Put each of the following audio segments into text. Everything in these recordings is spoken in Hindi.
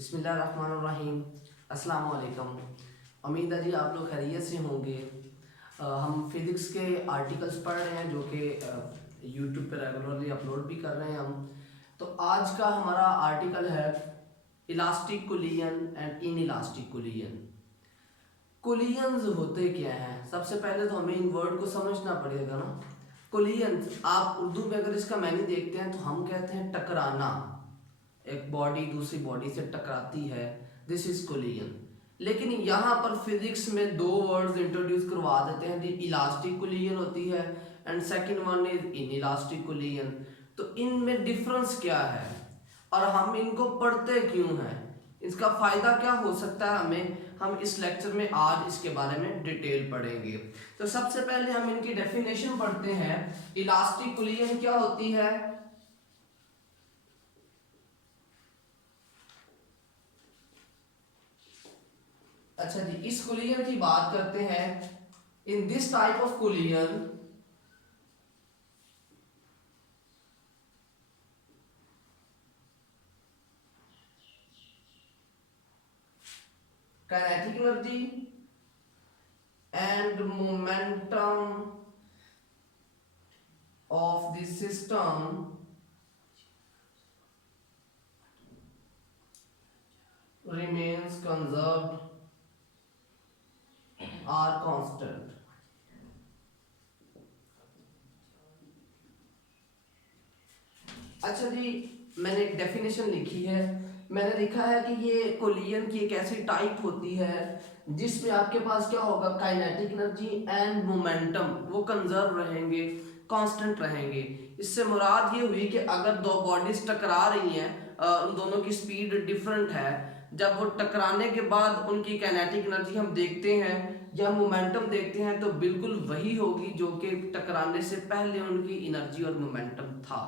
बिस्मिल्लाहिर्रहमानिर्रहीम। अस्सलाम वालेकुम। उम्मीद है जी आप लोग खैरियत से होंगे। हम फिज़िक्स के आर्टिकल्स पढ़ रहे हैं जो कि यूट्यूब पे रेगुलरली अपलोड भी कर रहे हैं हम। तो आज का हमारा आर्टिकल है elastic collision and in elastic collision. Collisions होते क्या हैं? सबसे पहले तो हमें इन वर्ड को समझना पड़ेगा ना। कोलिजन आप उर्दू में अगर इसका मैंने देखते हैं तो हम कहते हैं टकराना, एक बॉडी दूसरी बॉडी से टकराती है, दिस इज कोलिजन। लेकिन यहाँ पर फिजिक्स में दो वर्ड्स इंट्रोड्यूस करवा देते हैं, दी इलास्टिक कोलिजन होती है and second one is in elastic collision. तो इनमें डिफरेंस क्या है और हम इनको पढ़ते क्यों हैं, इसका फायदा क्या हो सकता है हमें, हम इस लेक्चर में आज इसके बारे में डिटेल पढ़ेंगे। तो सबसे पहले हम इनकी डेफिनेशन पढ़ते हैं। इलास्टिक कोलिजन क्या होती है? अच्छा जी, इस कोलिजन की बात करते हैं। इन this type of collision kinetic energy and momentum of the system remains conserved or constant। अच्छा जी, मैंने एक डेफिनेशन लिखी है। मैंने लिखा है कि ये कोलिजन की एक ऐसी टाइप होती है जिसमें आपके पास क्या होगा, काइनेटिक एनर्जी एंड मोमेंटम वो कंजर्व रहेंगे, कांस्टेंट रहेंगे। इससे मुराद ये हुई कि अगर दो बॉडीज टकरा रही हैं, उन दोनों की स्पीड डिफरेंट है, जब वो टकराने के बाद उनकी काइनेटिक एनर्जी हम देखते हैं या मोमेंटम देखते हैं तो बिल्कुल वही होगी जो कि टकराने से पहले उनकी एनर्जी और मोमेंटम था।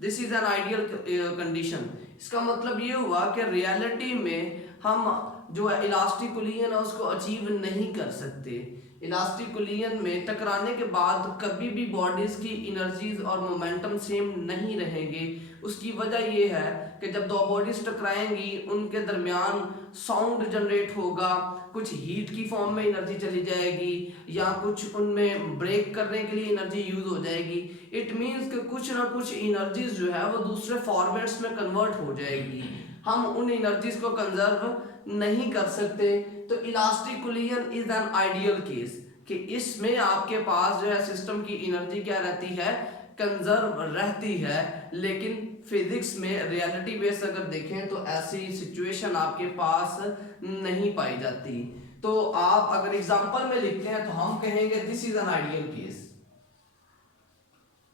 This is an ideal condition. इसका मतलब ये हुआ कि रियलिटी में हम जो है इलास्टिक कोलिजन है उसको अचीव नहीं कर सकते। इलास्टिक कोलिजन में टकराने के बाद कभी भी बॉडीज की एनर्जीज और मोमेंटम सेम नहीं रहेंगे। उसकी वजह ये है कि जब दो बॉडीज टकराएंगी उनके दरमियान साउंड जनरेट होगा, कुछ हीट की फॉर्म में एनर्जी चली जाएगी या कुछ उनमें ब्रेक करने के लिए एनर्जी यूज हो जाएगी। इट मीन्स कि कुछ ना कुछ एनर्जीज जो है वो दूसरे फॉर्मेट्स में कन्वर्ट हो जाएगी। हम उन एनर्जीज को कंजर्व नहीं कर सकते। तो elastic collision is an ideal case कि इसमें आपके पास जो है सिस्टम की एनर्जी क्या रहती है, कंजर्व रहती है। लेकिन फिजिक्स में रियलिटी बेस अगर देखें तो ऐसी सिचुएशन आपके पास नहीं पाई जाती। तो आप अगर एग्जांपल में लिखते हैं तो हम कहेंगे this is an ideal case,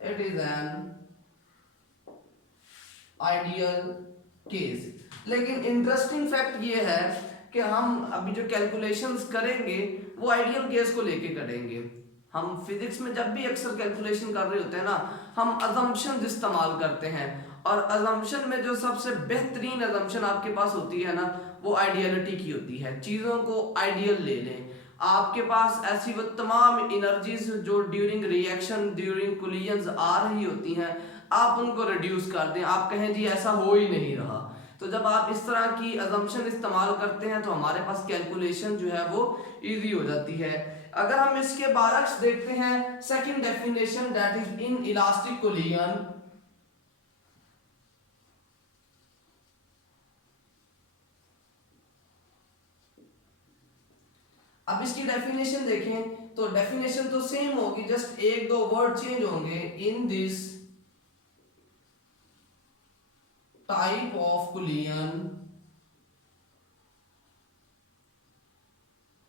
it is an ideal case. लेकिन इंटरेस्टिंग फैक्ट ये है कि हम अभी जो कैलकुलेशंस करेंगे वो आइडियल केस को लेके करेंगे। हम फिजिक्स में जब भी अक्सर कैलकुलेशन कर रहे होते हैं ना, हम अजम्पशंस इस्तेमाल करते हैं और अजम्पशन में जो सबसे बेहतरीन अजम्पशन आपके पास होती है ना वो आइडियलिटी की होती है। चीज़ों को आइडियल ले लें। आपके पास ऐसी वो तमाम एनर्जीज जो ड्यूरिंग रिएक्शन ड्यूरिंग कोलिजन्स आ रही होती हैं, आप उनको रिड्यूस कर दें, आप कहें जी ऐसा हो ही नहीं रहा। तो जब आप इस तरह की अजम्पशन इस्तेमाल करते हैं तो हमारे पास कैलकुलेशन जो है वो इजी हो जाती है। अगर हम इसके बारक्स देखते हैं, second definition that is in elastic collision. अब इसकी डेफिनेशन देखें तो डेफिनेशन तो सेम होगी, जस्ट एक दो वर्ड चेंज होंगे। In this type of collision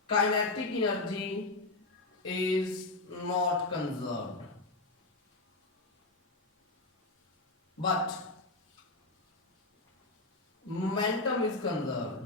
kinetic energy is not conserved but momentum is conserved।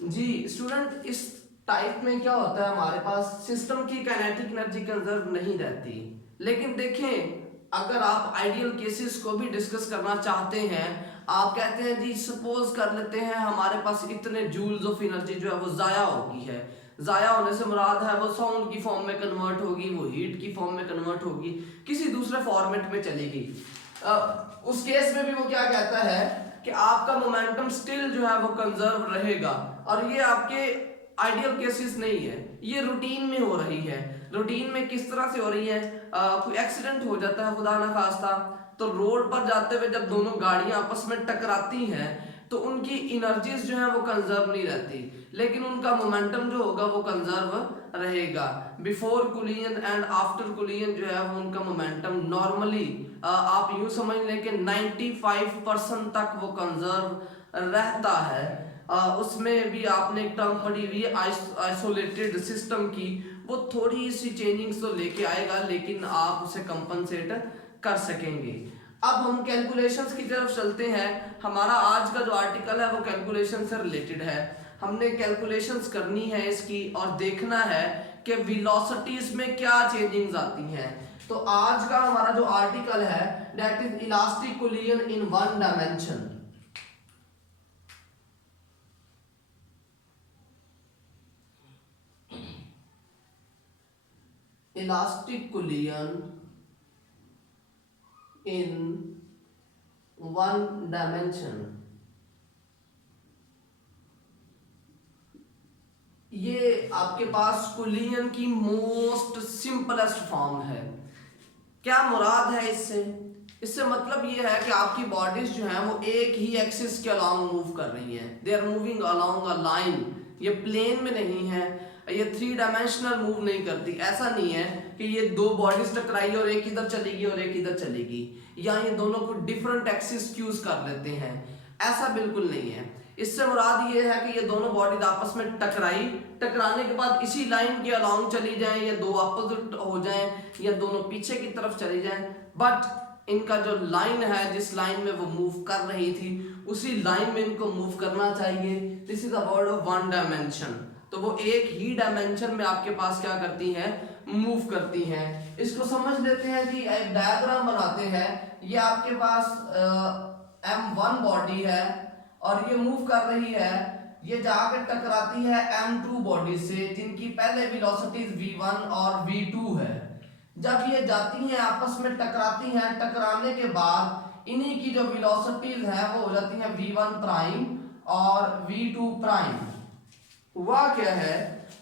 जी स्टूडेंट, इस टाइप में क्या होता है, हमारे पास सिस्टम की काइनेटिक एनर्जी कंजर्व नहीं रहती। लेकिन देखें, अगर आप आइडियल केसेस को भी डिस्कस करना चाहते हैं, आप कहते हैं जी सपोज कर लेते हैं हमारे पास इतने जूल्स ऑफ एनर्जी जो है वो जाया होगी है, जाया होने से मुराद है वो साउंड की फॉर्म में कन्वर्ट होगी, वो हीट की फॉर्म में कन्वर्ट होगी, किसी दूसरे फॉर्मेट में चलेगी। उस केस में भी वो क्या कहता है कि आपका मोमेंटम स्टिल जो है वो कंजर्व रहेगा। और ये आपके आइडियल केसेस नहीं है, ये रूटीन में हो रही है। रूटीन में किस तरह से हो रही है, कोई एक्सीडेंट हो जाता है खुदा ना खास्ता, तो रोड पर जाते हुए जब दोनों गाड़ियां आपस में टकराती हैं तो उनकी एनर्जीज जो है वो कंजर्व नहीं रहती, लेकिन उनका मोमेंटम जो होगा वो कंजर्व रहेगा। Before collision and after collision जो है वो उनका मोमेंटम नॉर्मली आप यूं समझ लें कि 95% तक वो कंजर्व रहता है। उसमें भी आपने एक टर्म पढ़ी हुई है आइसोलेटेड सिस्टम की, वो थोड़ी सी चेंजिंग्स तो लेके आएगा लेकिन आप उसे कंपनसेट कर सकेंगे। अब हम कैलकुलेशंस की तरफ चलते हैं। हमारा आज का जो आर्टिकल है वो कैलकुलेशन से रिलेटेड है। हमने कैलकुलेशंस करनी है इसकी और देखना है कि वेलोसिटीज में क्या चेंजिंग्स आती हैं। तो आज का हमारा जो आर्टिकल है that is elastic collision in one dimension. Elastic collision in one dimension। ये आपके पास कोलिजन की मोस्ट सिंपलेस्ट फॉर्म है। क्या मुराद है इससे? इससे मतलब ये है कि आपकी बॉडीज जो हैं वो एक ही एक्सिस के अलोंग मूव कर रही हैं, they are moving along a line. ये प्लेन में नहीं है, ये 3 डायमेंशनल मूव नहीं करती। ऐसा नहीं है कि ये दो बॉडीज टकराई और एक इधर चलेगी और एक इधर चलेगी, या ये दोनों को डिफरेंट एक्सिस यूज कर लेते हैं, ऐसा बिल्कुल नहीं है। इससे मुराद ये है कि ये दोनों बॉडीज आपस में टकराने के बाद इसी लाइन के अलोंग चली जाएं, या दो अपोजिट हो जाएं, या दोनों पीछे की तरफ चली जाएं, बट इनका जो लाइन है, जिस लाइन में वो मूव कर रही थी उसी लाइन में इनको मूव करना चाहिए। This is the word of one dimension. तो वो एक ही डायमेंशन में आपके पास क्या करती हैं, मूव करती हैं। इसको समझ लेते हैं जी, एक डायग्राम बनाते हैं। ये आपके पास m1 बॉडी है और ये मूव कर रही है, ये जाकर टकराती है m2 बॉडी से जिनकी पहले वेलोसिटीज v1 और v2 है। जब ये जाती हैं आपस में टकराती हैं, टकराने के बाद इन्हीं की जो वेलोसिटीज हैं वो हो जाती हैं v1 प्राइम और v2 प्राइम। हुआ क्या है,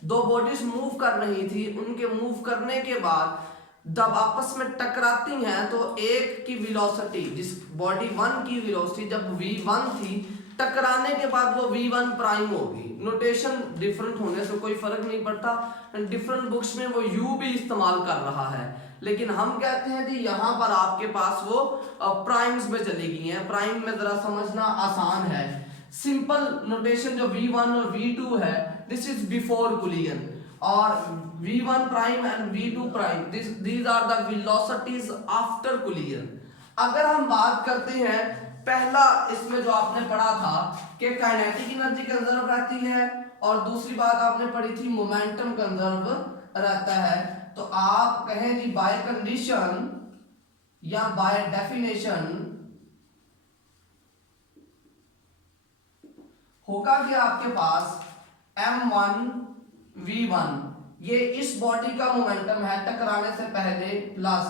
दो बॉडीज मूव कर रही थी, उनके मूव करने के बाद जब आपस में टकराती हैं तो एक की वेलोसिटी, जिस बॉडी 1 की वेलोसिटी जब v1 थी, टकराने के बाद वो v1 प्राइम होगी। नोटेशन डिफरेंट होने से कोई फर्क नहीं पड़ता, डिफरेंट बुक्स में वो u भी इस्तेमाल कर रहा है, लेकिन हम कहते हैं कि यहाँ पर आपके पास वो प्राइम्स में चली गई हैं। प्राइम में जरा समझना आसान है, सिंपल नोटेशन जो v1 और v2 है, दिस इज बिफोर कोलिजन, और v1 prime and v2 prime these are the velocities after collision. अगर हम बात करते हैं पहला, इसमें जो आपने पढ़ा था कि काइनेटिक एनर्जी कंजर्व रहती है और दूसरी बात आपने पढ़ी थी मोमेंटम कंजर्व रहता है। तो आप कहें जी बाय कंडीशन या बाय डेफिनेशन होगा कि आपके पास m1 v1 ये इस बॉडी का मोमेंटम है टकराने से पहले, प्लस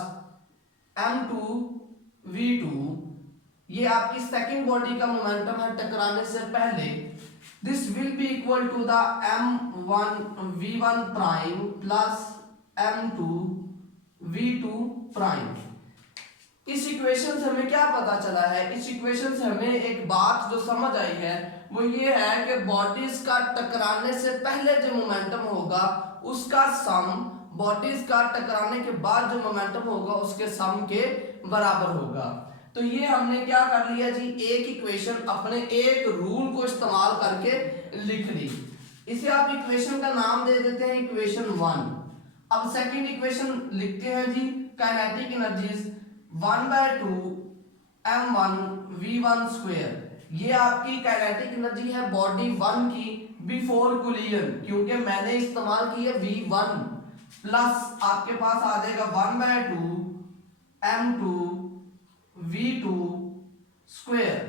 m2 v2 ये आपकी सेकंड बॉडी का मोमेंटम है टकराने से पहले। This will be equal to the m1 v1 prime plus m2 v2 prime. इस इक्वेशन से हमें क्या पता चला है, इस इक्वेशन से हमें एक बात जो समझ आई है वो ये है कि बॉडीज का टकराने से पहले जो मोमेंटम होगा उसका सम बॉडीज का टकराने के बाद जो मोमेंटम होगा उसके सम के बराबर होगा। तो ये हमने क्या कर लिया जी, एक इक्वेशन अपने एक रूल को इस्तेमाल करके लिख ली। इसे आप इक्वेशन का नाम दे देते हैं इक्वेशन 1। अब सेकंड इक्वेशन लिखते हैं जी, kinetic energies 1/2 m1 v1 square. ये आपकी काइनेटिक एनर्जी है बॉडी 1 की बिफोर कोलिजन, क्योंकि मैंने इस्तेमाल की है v1 प्लस आपके पास आ जाएगा 1/2 m2 v2 स्क्वायर।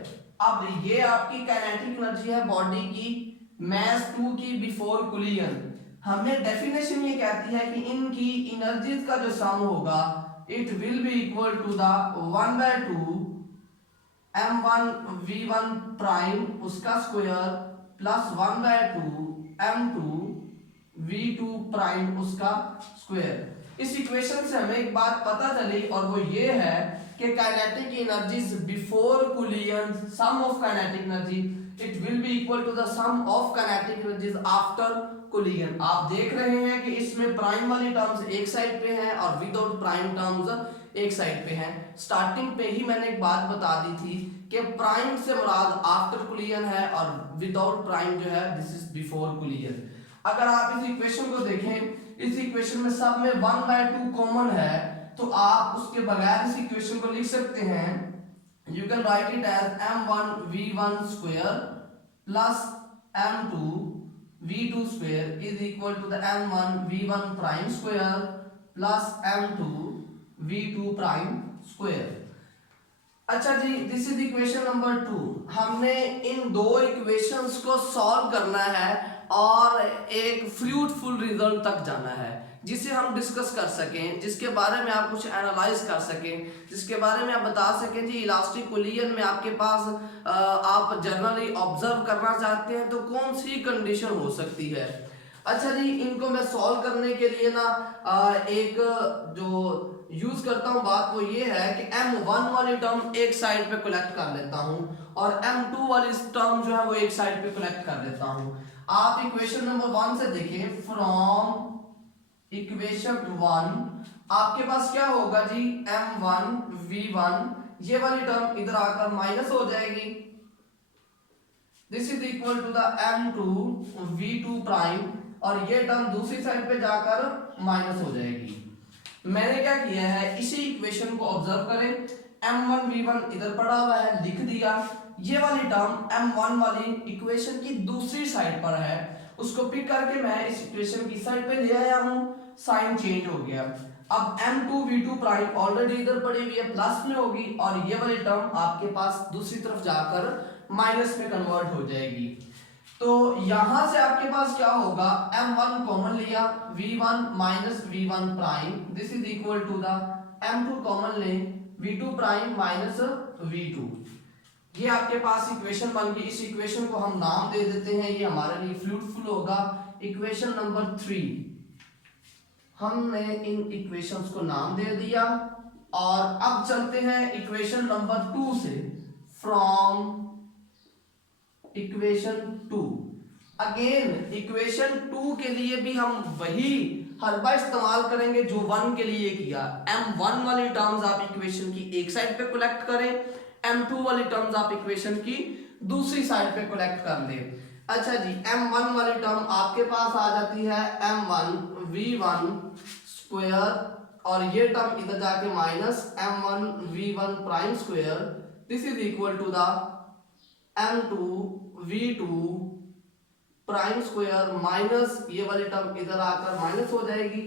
अब ये आपकी काइनेटिक एनर्जी है बॉडी की मास 2 की बिफोर कोलिजन। हमें डेफिनेशन ये कहती है कि इनकी एनर्जीज का जो सम होगा it will be equal to the 1/2 m1 v1 prime उसका square plus 1/2 m2 v2 prime उसका स्क्वायर। इस इक्वेशन से हमें एक बात पता चली और वो ये है कि kinetic energies before collision sum of kinetic energy it will be equal to the sum of kinetic energies after collision. आप देख रहे हैं कि इसमें प्राइम वाली टर्म्स एक साइड पे हैं और विदाउट प्राइम टर्म्स एक साइड पे हैं। स्टार्टिंग पे ही मैंने एक बात बता दी थी कि प्राइम से मुराद आफ्टर कोलिजन है और विदाउट प्राइम जो है दिस इज बिफोर कोलिजन। अगर आप इस इक्वेशन को देखें, इस इक्वेशन में सब में 1/2 कॉमन है, तो आप उसके बगैर इस इक्वेशन को लिख सकते हैं, you can write it as m1 v1 square plus m2 v2 square is equal to the m1 v1 prime square plus m2 v2 prime square. अच्छा जी, दिस इज इक्वेशन नंबर 2। हमने इन दो इक्वेशंस को सॉल्व करना है और एक फ्रूटफुल रिजल्ट तक जाना है जिसे हम डिस्कस कर सकें, जिसके बारे में आप कुछ एनालाइज कर सकें, जिसके बारे में आप बता सकें जी इलास्टिक कोलिजन में आपके पास आप जनरली ऑब्जर्व करना चाहते हैं तो कौन सी कंडीशन हो सकती है। अच्छा जी, इनको मैं सॉल्व करने के लिए ना एक जो यूज करता हूं बात वो ये है कि m1 वाली टर्म एक साइड पे कलेक्ट कर लेता हूं और m2 वाली टर्म जो है वो एक साइड पे कलेक्ट कर लेता हूं। आप इक्वेशन नंबर 1 से देखें, फ्रॉम इक्वेशन 1 आपके पास क्या होगा जी, m1 v1 ये वाली टर्म इधर आकर माइनस हो जाएगी, this is equal to the m2 v2 prime और ये टर्म दूसरी साइड पे जाकर माइनस हो जाएगी। मैंने क्या किया है, इसी इक्वेशन को ऑब्जर्व करें, m1 v1 इधर पड़ा हुआ है, लिख दिया। ये वाली टर्म m1 वाली इक्वेशन की दूसरी साइड पर है, उसको पिक करके मैं इस इक्वेशन की साइड पे ले आया हूं, साइन चेंज हो गया। अब m2 v2 प्राइम ऑलरेडी इधर पड़ी हुई है, प्लस में होगी और ये वाली टर्म आपके पास दूसरी तरफ जाकर माइनस में कन्वर्ट हो जाएगी। तो यहां से आपके पास क्या होगा, m1 कॉमन लिया, v1 minus v1 prime this is equal to the m2 common ले v2 प्राइम माइनस v2। ये आपके पास इक्वेशन बन गई। इस इक्वेशन को हम नाम दे देते हैं, ये हमारे लिए फ्रूटफुल होगा, इक्वेशन नंबर 3। हमने इन इक्वेशंस को नाम दे दिया और अब चलते हैं इक्वेशन नंबर 2 से, फ्रॉम इक्वेशन 2। अगेन इक्वेशन 2 के लिए भी हम वही हर बार इस्तेमाल करेंगे जो 1 के लिए किया। m1 वाली टर्म्स आप इक्वेशन की एक साइड पे कलेक्ट करें, m2 वाली टर्म्स आप इक्वेशन की दूसरी साइड पे कलेक्ट कर लें। अच्छा जी, m1 वाली टर्म आपके पास आ जाती है m1 v1 स्क्वायर और ये टर्म इधर जाके minus m1 v1 prime square this is equal to the m2 v2 prime square minus ये वाली टर्म इधर आकर माइनस हो जाएगी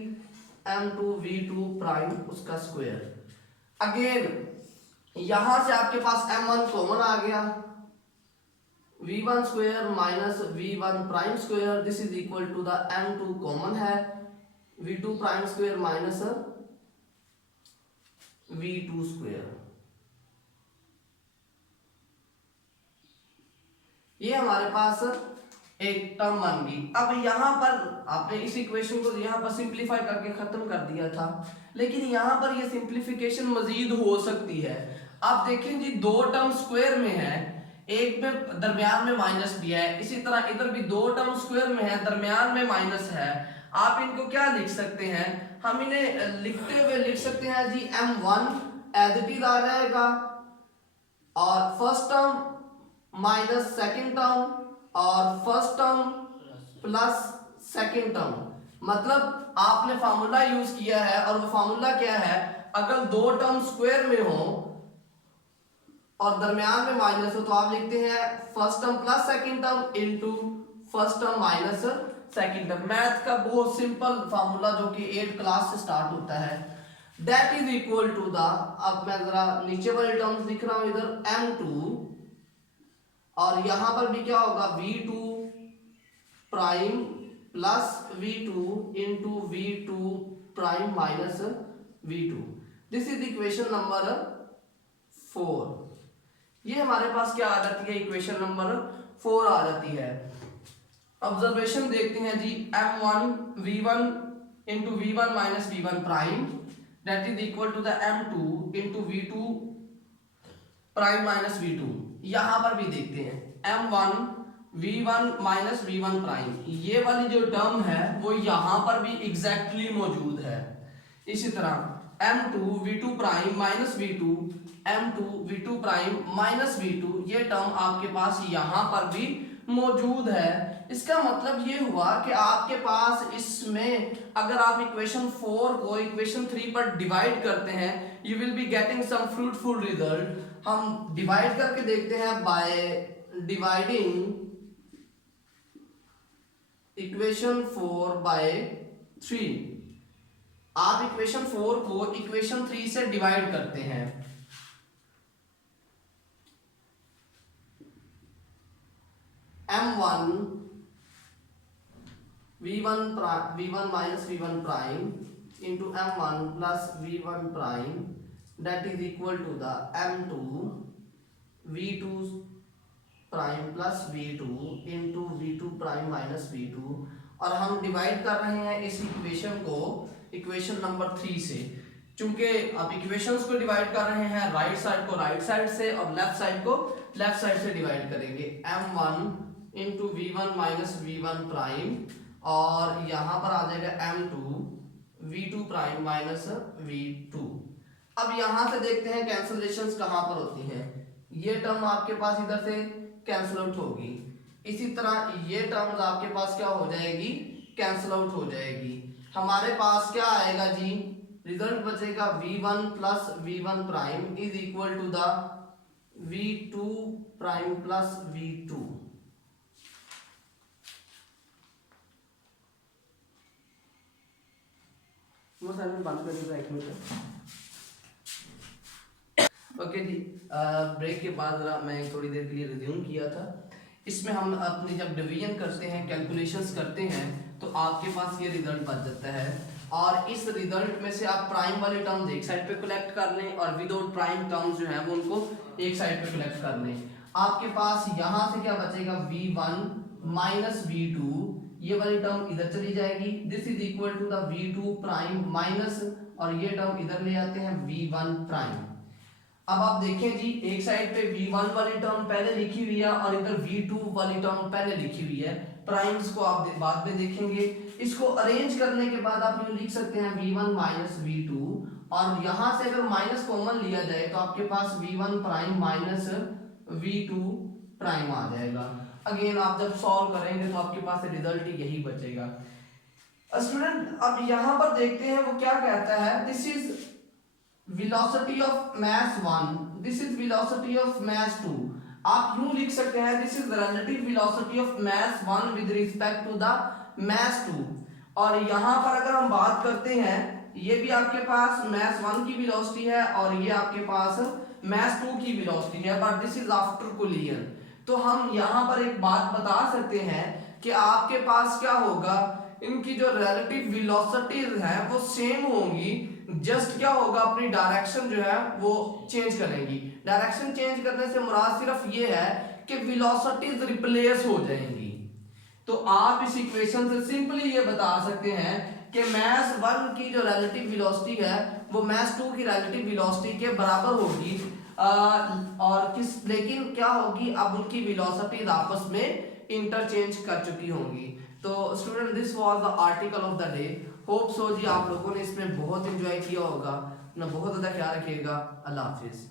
m2 v2 प्राइम उसका स्क्वायर। अगेन यहां से आपके पास m1 कॉमन आ गया, v1 square minus v1 prime square this is equal to the m2 common है v2 prime square minus v2 square. ये हमारे पास एक टर्म बन गई। अब यहां पर आपने इस इक्वेशन को यहां पर सिंपलीफाई करके खत्म कर दिया था, लेकिन यहां पर ये सिंपलीफिकेशन मजीद हो सकती है। आप देखें जी, दो टर्म स्क्वायर में है, एक में दरमियान में माइनस भी है, इसी तरह इधर भी दो टर्म स्क्वायर में है, दरमियान में माइनस है। आप इनको क्या लिख सकते हैं, हम इन्हें लिखते हुए लिख सकते हैं जी m1 एज इट इज आ जाएगा और first term minus second term और first term plus second term. मतलब आपने फार्मूला यूज किया है और वो फार्मूला क्या है, अगर दो टर्म स्क्वायर में हो और दरमियान में माइनस हो तो आप लिखते हैं first term plus second term into first term minus second term. Math का बहुत सिंपल फार्मूला जो कि 8th क्लास से स्टार्ट होता है, that is equal to the, अब मैं जरा नीचे वाले टर्म्स लिख रहा हूं इधर m2 और यहां पर भी क्या होगा v2 prime plus v2 into v2 prime minus v2। This is equation number 4। ये हमारे पास क्या आ जाती है, इक्वेशन नंबर 4 आ जाती है। ऑब्जर्वेशन देखते हैं जी, m1 v1 into v1 minus v1 prime that is equal to the m2 into v2 prime minus v2। यहां पर भी देखते हैं m1 v1 minus v1 prime, ये वाली जो टर्म है वो यहां पर भी एग्जैक्टली मौजूद है। इसी तरह m2 v2 prime minus v2, m2 v2 prime minus v2, ये टर्म आपके पास यहां पर भी मौजूद है। इसका मतलब ये हुआ कि आपके पास इसमें अगर आप इक्वेशन 4 को इक्वेशन 3 पर डिवाइड करते हैं, you will be getting some fruitful result. हम डिवाइड करके देखते हैं बाय डिवाइडिंग इक्वेशन 4 बाय 3। आप इक्वेशन 4 को इक्वेशन 3 से डिवाइड करते हैं। m1 v1 minus v1 prime into m1 plus v1 prime that is equal to the m2 v2 prime plus v2 into v2 prime minus v2। और हम डिवाइड कर रहे हैं इस इक्वेशन को इक्वेशन नंबर 3 से। चूंकि अब इक्वेशंस को डिवाइड कर रहे हैं, राइट साइड को राइट साइड से और लेफ्ट साइड को लेफ्ट साइड से डिवाइड करेंगे। m1 into v1 minus v1 prime और यहां पर आ जाएगा m2 v2 prime minus v2। अब यहां से देखते हैं कैंसलेशंस कहां पर होती हैं। ये टर्म आपके पास इधर से कैंसिल आउट होगी, इसी तरह ये टर्म्स आपके पास क्या हो जाएगी, कैंसिल आउट हो जाएगी। हमारे पास क्या आएगा जी, रिजल्ट बचेगा v1 plus v1 prime is equal to the v2 prime plus v2। वो सारे में बंद कर देगा 1 मिनट। ओके जी, ब्रेक के बाद मैं थोड़ी देर के लिए रिज्यूम किया था। इसमें हम अपनी जब डिवीजन करते हैं, कैलकुलेशंस करते हैं, तो आपके पास ये रिजल्ट बच जाता है। और इस रिजल्ट में से आप प्राइम वाले टर्म्स एक साइड पे कलेक्ट कर लें और विदाउट प्राइम टर्म्स जो है वो उनको एक साइड पे कलेक्ट कर लें। आपके पास यहाँ से क्या बचेगा, v1 माइनस v2, ये वाली टर्म इधर चली जाएगी। This is equal to the v2 prime minus, और ये टर्म इधर ले आते हैं v1 प्राइम। अब आप देखें जी, एक साइड पे v1 वाली टर्म पहले लिखी हुई है और इधर v2 वाली टर्म पहले लिखी हुई है। प्राइम्स को आप बाद में देखेंगे। इसको अरेंज करने के बाद आप यूं लिख सकते हैं v1 माइनस v2, और यहां से अगर माइनस कॉमन लिया जाए तो आपके पास v1 prime minus v2 prime आ जाएगा। अगेन आप जब सॉल्व करेंगे तो आपके पास रिजल्ट यही बचेगा। स्टूडेंट अब यहां पर देखते हैं वो क्या कहता है, this is velocity of mass 1, this is velocity of mass 2। आप यूं लिख सकते हैं this is relative velocity of mass 1 with respect to the mass 2। और यहां पर अगर हम बात करते हैं, ये भी आपके पास mass 1 की velocity है और ये आपके पास mass 2 की velocity है, but this is after collision। तो हम यहां पर एक बात बता सकते हैं कि आपके पास क्या होगा, इनकी जो relative velocities है वो सेम होंगी, जस्ट क्या होगा, अपनी डायरेक्शन जो है वो चेंज करेंगी। डायरेक्शन चेंज करने से मुराद सिर्फ ये है कि वेलोसिटीज रिप्लेस हो जाएंगी। तो आप इस इक्वेशन से सिंपली ये बता सकते हैं कि मास 1 की जो रिलेटिव वेलोसिटी है वो मास 2 की रिलेटिव वेलोसिटी के बराबर होगी। और लेकिन क्या होगी, अब उनकी वेलोसिटीज आपस में इंटरचेंज कर चुकी होंगी। तो student, this was the article of the day. Hope so जी आप लोगों ने इसमें बहुत एंजॉय किया होगा। अपना बहुत ज़्यादा ख्याल रखिएगा। अल्लाह हाफिज़।